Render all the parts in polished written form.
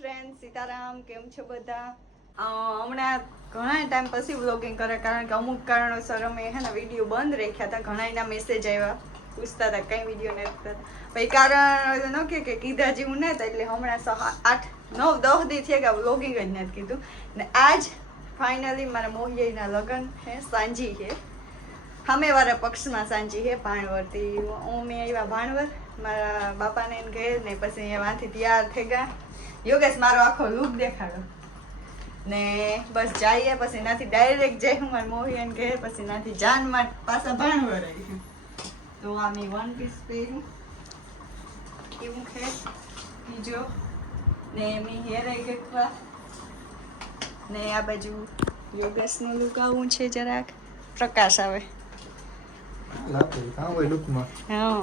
Friend Sitaram, કેમ છો બધા? હમણાં ઘણા ટાઈમ પછી વ્લોગિંગ કરે, કારણ કે અમુક કારણોસર અમે વિડીયો બંધ રાખ્યા હતા. ઘણાના મેસેજ આવ્યા, પૂછતા હતા કઈ વિડીયો નથી કરતા. પછી કારણ ન કે કીધા જેવું નહોતા, એટલે હમણાં 8, 9, 10 દી થયા વ્લોગિંગ જ નથી કીધું. ને આજ ફાઇનલી મારા મોહિયાના લગ્ન હે, સાંજી છે, સામેવાળા પક્ષમાં સાંજી છે ભાણવરથી. અમે આવ્યા ભાણવર મારા બાપાને ઘેર ને, પછી અહીંયા વાંથી તૈયાર થઈ ગયા. યોગેશ મારો આખો લુક દેખાડો ને બસ જઈએ. પછી નાથી ડાયરેક્ટ જઈ હું મારા મોહિયાને ઘેર, પછી નાથી જાનમાં પાછા ભાણવર આવી. તો આ મેં 1 પીસ પહેર્યું એવું છે બીજો ને મેં હેર ગેટવા ને આ બાજુ યોગેશનું લુક આવું છે, જરાક પ્રકાશ આવે. હા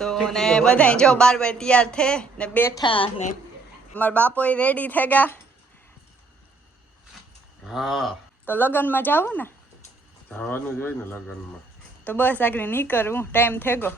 તો ને બધા જો બાર તૈયાર થે ને બેઠા ને મારા બાપો રેડી થઈ ગયા. હા તો લગનમાં જાવું ને, જવાનું જ હોય ને લગનમાં. તો બસ આગળ નીકળવું, ટાઈમ થઈ ગયો.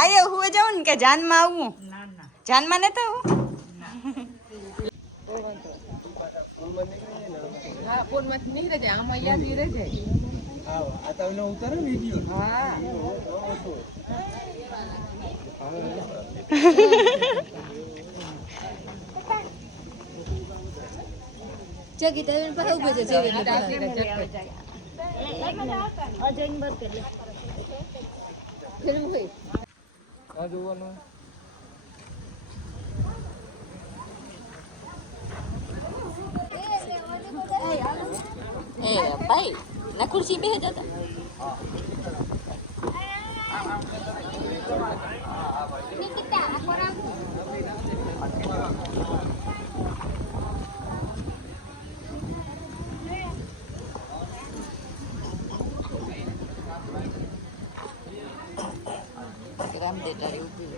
આયો હુએ જાઉં ને કે જાનમાં આવું? જાનમાં નતો આવું? હા ફોન માંથી નીકળે જાય, આમાં યાદ રહે જાય. હા આ તમને ઉતારે વિડિયો. હા જગી તને પર ઉભો છે જેવી રીતે અજયન બર કે ફિલ્મ હોય આ જોવાનું. એ ભાઈ ના ખુરશી બે જતા ગ્રામ દેટારી ઉભી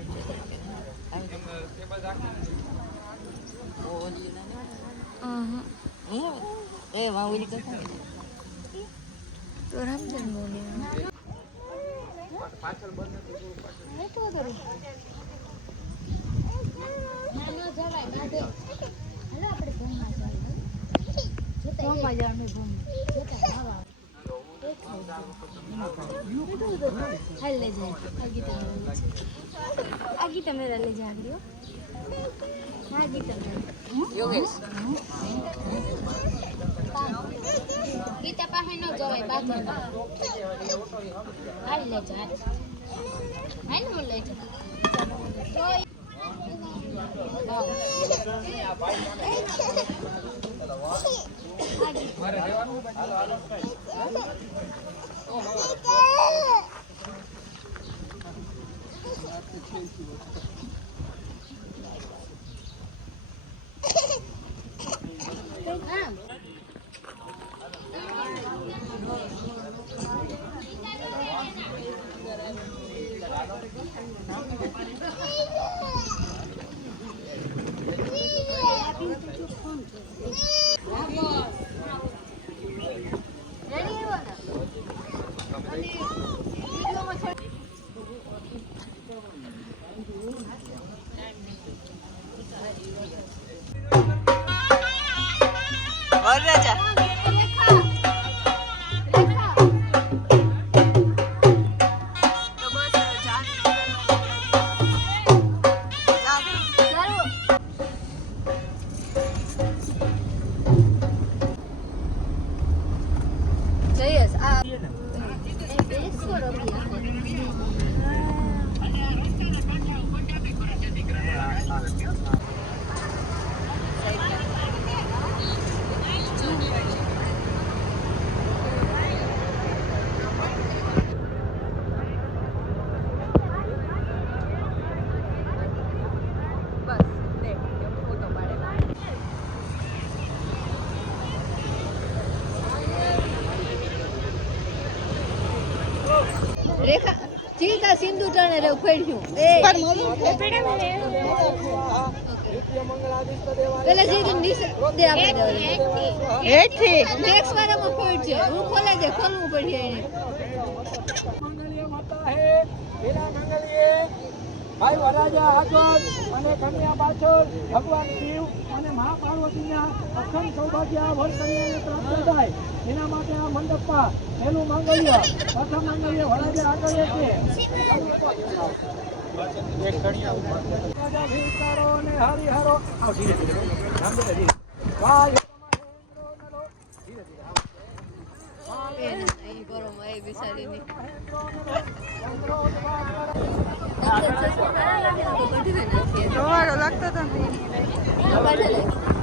એ વાવલી કરતા તો રામજન બોલે પાછળ બંધ નથી તો કરું ના ના જવાય ના દે. હાલો આપણે ભૂમમાં જઈએ. ભૂમમાં જવાનું ભૂમ જોતા આવા હાલ લે જાય આગી તમે લે જા રહ્યો. હા ગીતા યોગેશ ગીતા પાસે ન જવાય બાજુ હાલી લેજો હાલ ને લઈ જા વરરાજા રેખા ચીતા સિંધુ ટણે રે ફેડ્યું પેલા જે નીચે દે આપણે હેઠી નેક્સ્ટ વારમાં ફેડ છે હું ખોલે દે ખોલવું પડશે એને મંગલીય માતા હે વિના મંગલીય ભાઈ વરાજા આગળ અને કન્યા પાછળ ભગવાન શિવ અને મા પાર્વતીના અખંડ સૌભાગ્ય વર કન્યાને પ્રાપ્ત થાય એના માટે આ મંડપમાં પહેલું માંગલ્ય પ્રથમ માંગલ્ય વરાજા આગળ છે રાજા ભીસ્તારો અને હરિહરો આવ ધીરે ધીરે નામ બતા ધીરે વાહ રોવાડો લાગતો હતો ને